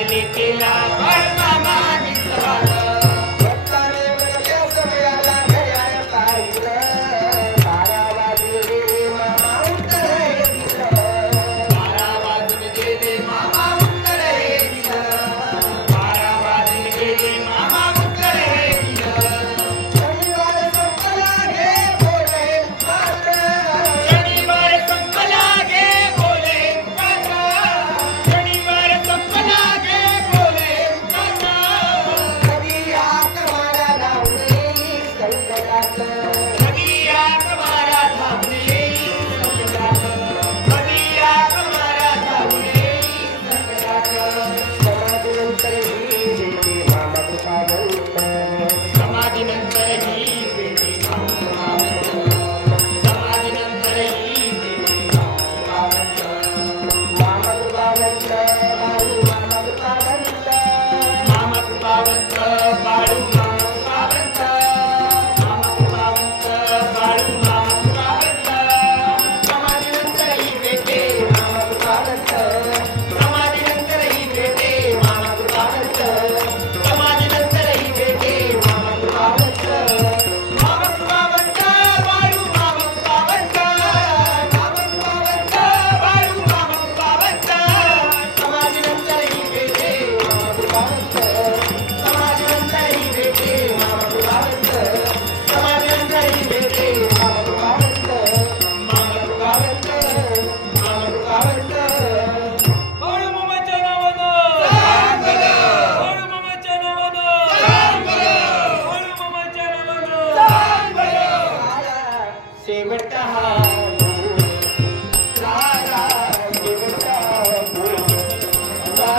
ती वाजली केला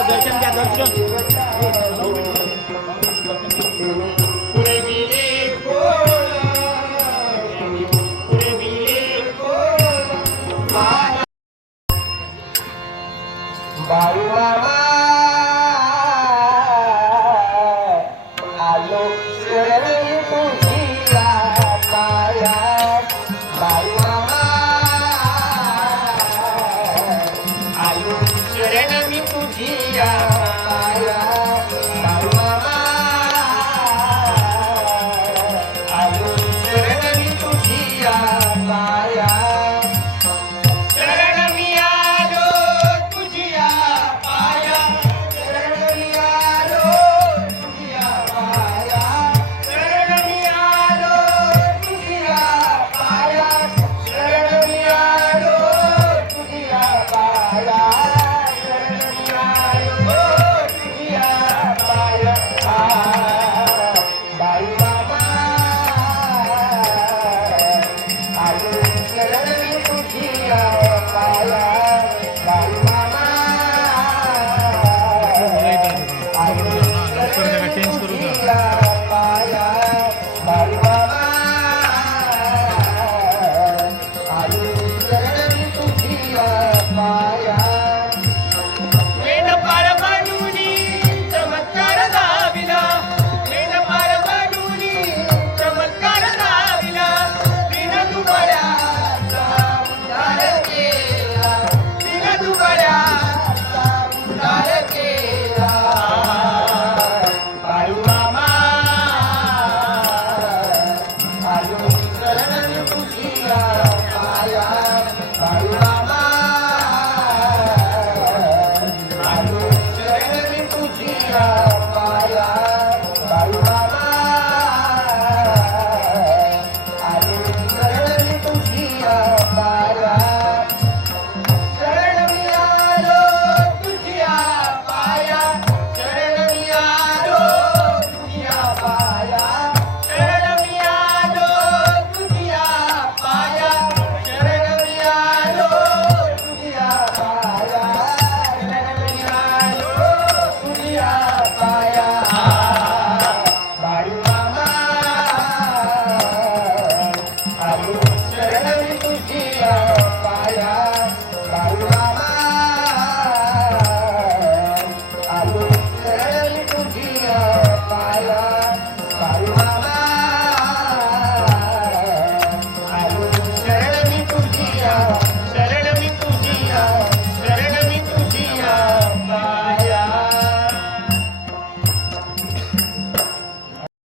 દર્શન ક્યાં દર્શન Bye, bye, bye.